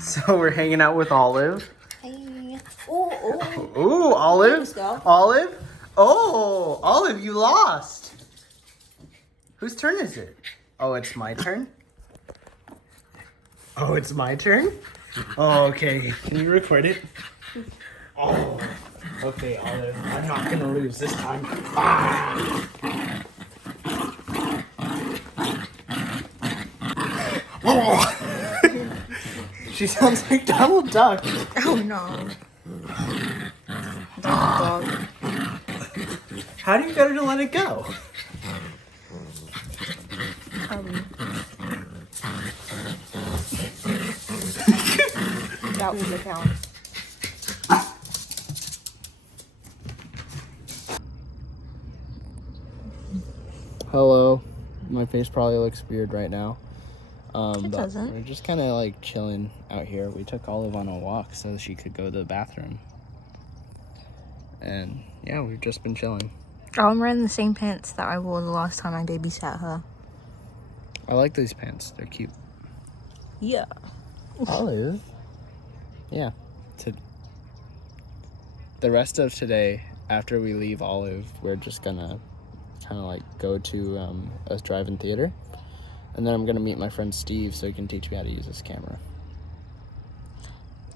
So we're hanging out with Olive. Hey. Oh. Ooh, Olive. Let's go. Olive. Oh, Olive, you lost. Whose turn is it? Oh, it's my turn. Oh, it's my turn? Oh, okay. Can you record it? Oh, okay, Olive. I'm not gonna lose this time. Ah! Oh! She sounds like Donald Duck. Oh no. Dog. How do you get her to let it go? That was the count. Hello. My face probably looks weird right now. It but doesn't. We're just kind of like chilling out here. We took Olive on a walk so she could go to the bathroom. And yeah, we've just been chilling. Oh, I'm wearing the same pants that I wore the last time I babysat her. I like these pants. They're cute. Yeah. Olive. Yeah. The rest of today, after we leave Olive, we're just gonna kind of like go to a drive-in theater. And then I'm gonna meet my friend Steve so he can teach me how to use this camera.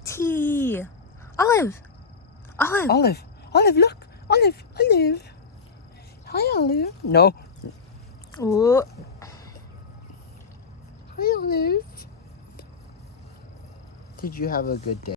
T. Olive. Olive. Olive. Olive, look. Olive. Olive. Hi, Olive. No. Ooh. Hi, Olive. Did you have a good day?